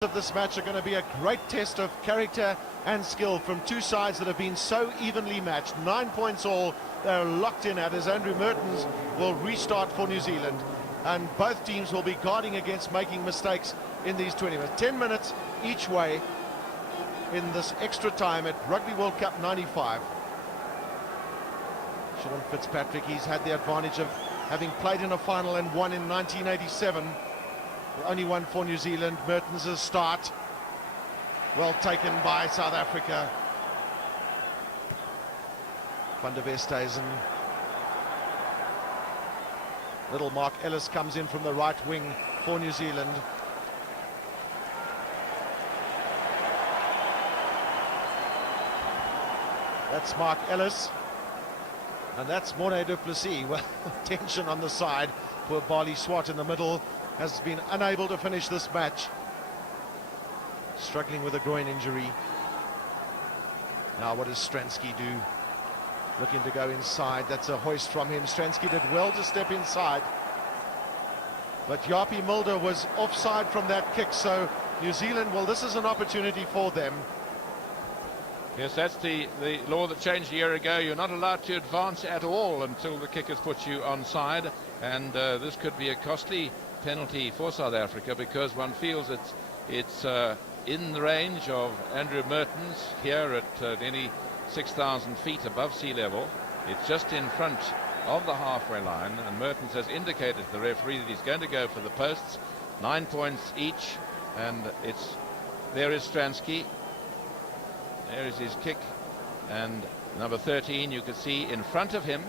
Of this match are going to be a great test of character and skill from two sides that have been so evenly matched. 9 points all they're locked in at as Andrew Mertens will restart for New Zealand, and both teams will be guarding against making mistakes in these 20 minutes. 10 minutes each way in this extra time at Rugby World Cup 95. Sean Fitzpatrick, he's had the advantage of having played in a final and won in 1987. The only one for New Zealand. Mertens' start well taken by South Africa. Van der Westhuizen. Little Mark Ellis comes in from the right wing for New Zealand. That's Mark Ellis. And that's Morne du Plessis. Well, tension on the side. Poor Barley Swart in the middle has been unable to finish this match. Struggling with a groin injury. Now what does Stransky do? Looking to go inside. That's a hoist from him. Stransky did well to step inside, but Japie Mulder was offside from that kick, so New Zealand, well, this is an opportunity for them. Yes, that's the law that changed a year ago. You're not allowed to advance at all until the kick has put you onside, and this could be a costly penalty for South Africa, because one feels it's in the range of Andrew Mertens here at nearly 6,000 feet above sea level. It's just in front of the halfway line, and Mertens has indicated to the referee that he's going to go for the posts. 9 points each, and there is Stransky. There is his kick, and number 13 you can see in front of him,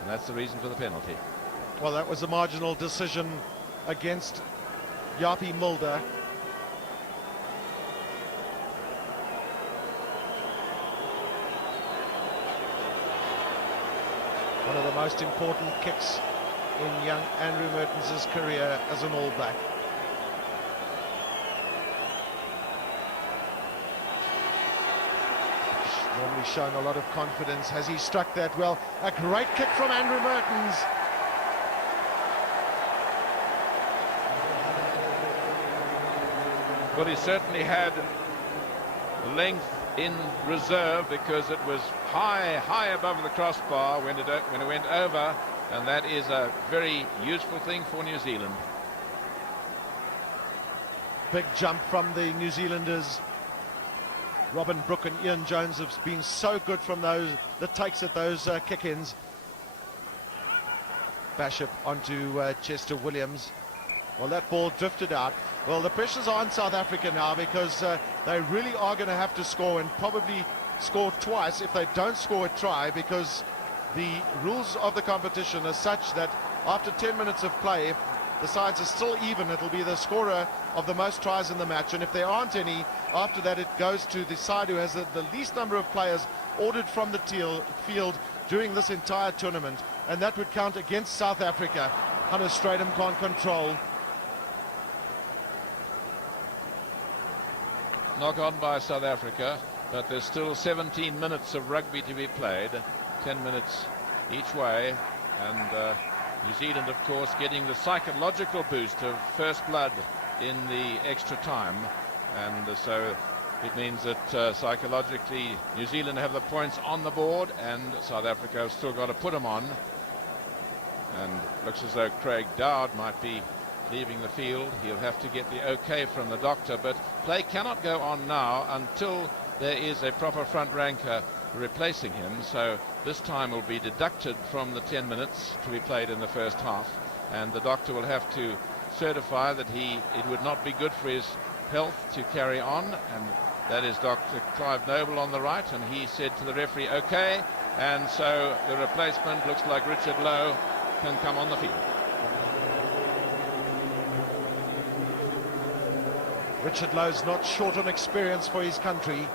and that's the reason for the penalty. Well, that was a marginal decision against Japie Mulder. One of the most important kicks in young Andrew Mertens' career as an All Black. Normally showing a lot of confidence. Has he struck that well? A great kick from Andrew Mertens. Well, he certainly had length in reserve, because it was high above the crossbar when it went over, and that is a very useful thing for New Zealand. Big jump from the New Zealanders. Robin Brooke and Ian Jones have been so good from the takes at those kick-ins. Bishop onto Chester Williams. Well, that ball drifted out. Well, the pressures are on South Africa now, because they really are going to have to score, and probably score twice if they don't score a try, because the rules of the competition are such that after 10 minutes of play, if the sides are still even, it'll be the scorer of the most tries in the match, and if there aren't any, after that it goes to the side who has the least number of players ordered from the field during this entire tournament, and that would count against South Africa. Hunter Stratham can't control. Knock on by South Africa, but there's still 17 minutes of rugby to be played, 10 minutes each way, and New Zealand, of course, getting the psychological boost of first blood in the extra time, and so it means that psychologically New Zealand have the points on the board, and South Africa have still got to put them on. And looks as though Craig Dowd might be leaving the field. He'll have to get the okay from the doctor, but play cannot go on now until there is a proper front ranker replacing him, so this time will be deducted from the 10 minutes to be played in the first half, and the doctor will have to certify that it would not be good for his health to carry on, and that is Dr. Clive Noble on the right, and he said to the referee okay, and so the replacement looks like Richard Lowe can come on the field. Richard Lowe's not short on experience for his country.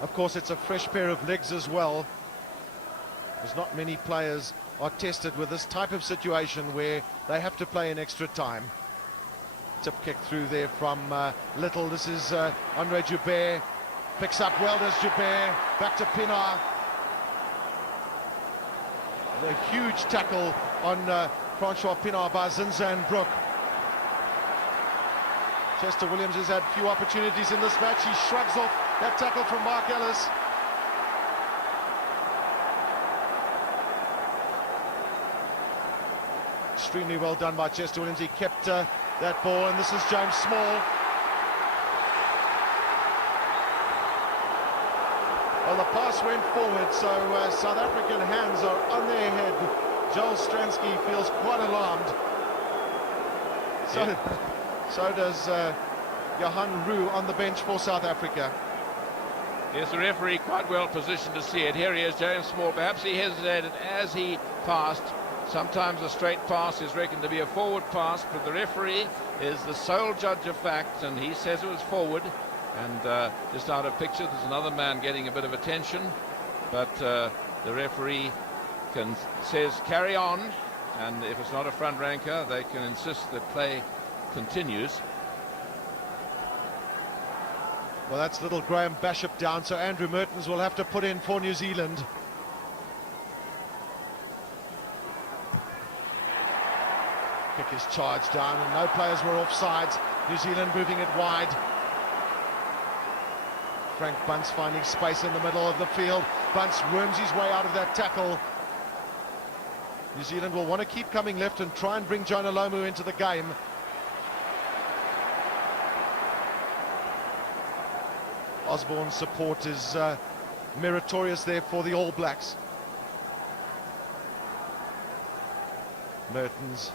Of course, it's a fresh pair of legs as well. There's not many players are tested with this type of situation where they have to play in extra time. Tip kick through there from Little. This is Andre Joubert. Picks up well, does Joubert. Back to Pienaar. The huge tackle on Francois Pienaar by Zinzan Brook. Chester Williams has had few opportunities in this match. He shrugs off that tackle from Mark Ellis. Extremely well done by Chester Williams. He kept that ball, and this is James Small. Well, the pass went forward, so South African hands are on their head. Joel Stransky feels quite alarmed. So does Johan Roux on the bench for South Africa. Yes, the referee quite well positioned to see it. Here he is, James Small. Perhaps he hesitated as he passed. Sometimes a straight pass is reckoned to be a forward pass, but the referee is the sole judge of fact, and he says it was forward. And just out of picture, there's another man getting a bit of attention, but the referee says carry on, and if it's not a front ranker, they can insist that play continues. Well, that's little Graham Bishop down, so Andrew Mertens will have to put in for New Zealand. Kick is charged down, and no players were offsides. New Zealand moving it wide. Frank Bunce finding space in the middle of the field. Bunce worms his way out of that tackle. New Zealand will want to keep coming left and try and bring Jonah Lomu into the game. Osborne's support is meritorious there for the All Blacks. Mertens.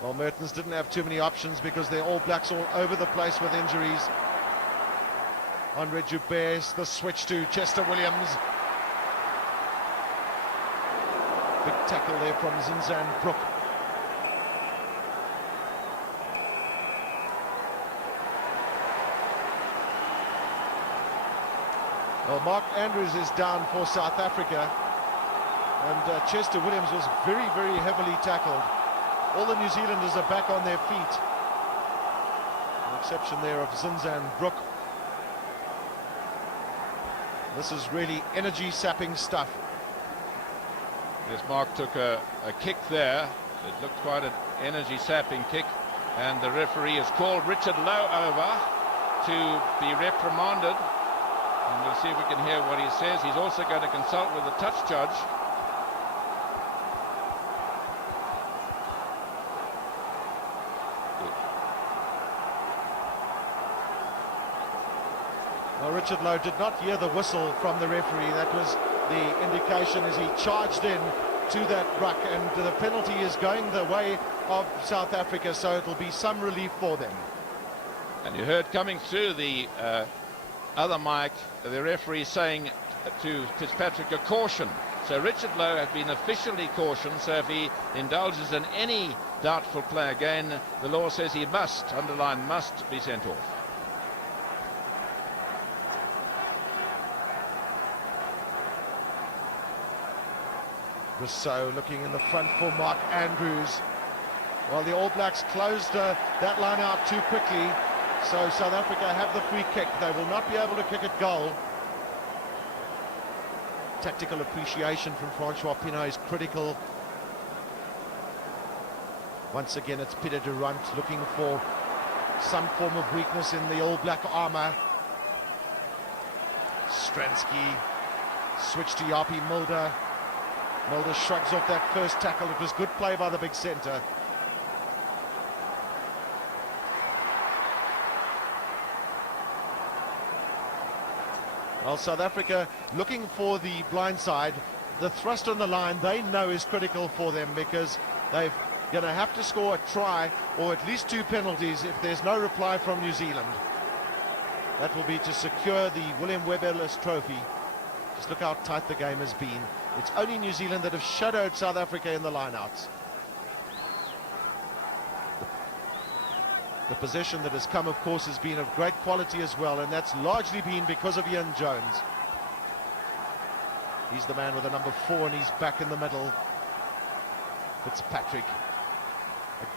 Well, Mertens didn't have too many options because they're All Blacks all over the place with injuries. Andre Joubert, the switch to Chester Williams. Big tackle there from Zinzan Brook. Well, Mark Andrews is down for South Africa, and Chester Williams was very, very heavily tackled. All the New Zealanders are back on their feet. An exception there of Zinzan Brook. This is really energy-sapping stuff. Yes, Mark took a kick there. It looked quite an energy-sapping kick, and the referee has called Richard Lowe over to be reprimanded. And we'll see if we can hear what he says. He's also going to consult with the touch judge. Well, Richard Lowe did not hear the whistle from the referee. That was the indication as he charged in to that ruck, and the penalty is going the way of South Africa, so it'll be some relief for them. And you heard coming through the other mic, the referee saying to Fitzpatrick, a caution. So Richard Lowe has been officially cautioned, so if he indulges in any doubtful play again, the law says he must, underline must, be sent off. Rousseau looking in the front for Mark Andrews. Well, the All Blacks closed that line out too quickly, so South Africa have the free kick. They will not be able to kick it goal. Tactical appreciation from Francois Pinault is critical. Once again, it's Pieter Durant looking for some form of weakness in the All Black armour. Stransky, switch to Yapi Mulder. Mulder shrugs off that first tackle. It was good play by the big centre. Well, South Africa looking for the blind side. The thrust on the line they know is critical for them, because they're going to have to score a try or at least 2 penalties if there's no reply from New Zealand. That will be to secure the William Webb Ellis Trophy. Just look how tight the game has been. It's only New Zealand that have shadowed South Africa in the lineouts. The possession that has come, of course, has been of great quality as well, and that's largely been because of Ian Jones. He's the man with the number 4, and he's back in the middle. Fitzpatrick.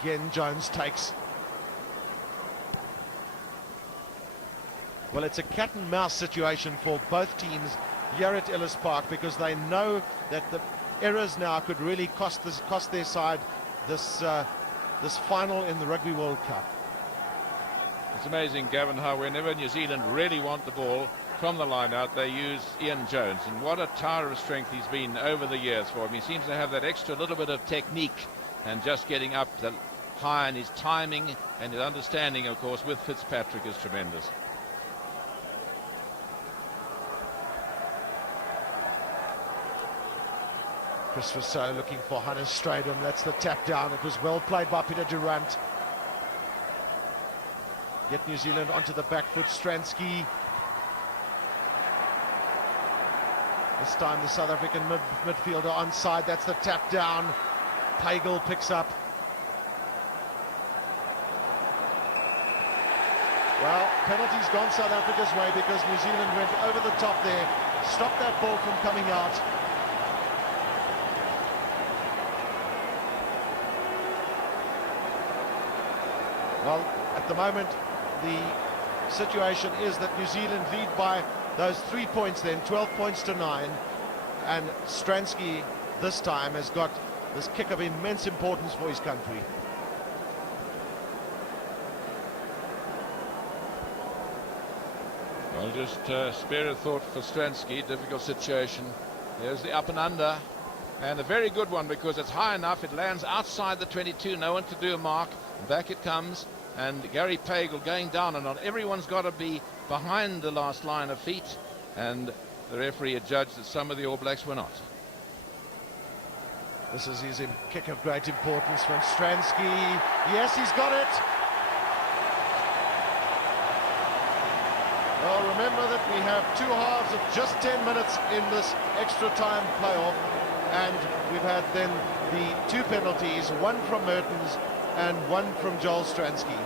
Again, Jones takes. Well, it's a cat and mouse situation for both teams here at Ellis Park, because they know that the errors now could really cost their side this final in the Rugby World Cup. It's amazing, Gavin, how whenever New Zealand really want the ball from the line out, they use Ian Jones. And what a tower of strength he's been over the years for him. He seems to have that extra little bit of technique and just getting up the high, and his timing and his understanding, of course, with Fitzpatrick is tremendous. Chris Rousseau looking for Hannes Strydom. That's the tap down. It was well played by Peter Durant. Get New Zealand onto the back foot. Stransky. This time the South African midfielder onside. That's the tap down. Pagel picks up. Well, penalty's gone South Africa's way because New Zealand went over the top there. Stopped that ball from coming out. Well, at the moment, the situation is that New Zealand lead by those 3 points then, 12 points to 9. And Stransky this time has got this kick of immense importance for his country. Well, just spare a thought for Stransky. Difficult situation. There's the up and under. And a very good one because it's high enough. It lands outside the 22. No one to do a mark. Back it comes. And Gary Pagel going down and on. Everyone's got to be behind the last line of feet. And the referee had judged that some of the All Blacks were not. This is his kick of great importance from Stransky. Yes, he's got it. Well, remember that we have 2 halves of just 10 minutes in this extra time playoff. And we've had then the 2 penalties, one from Mertens and one from Joel Stransky.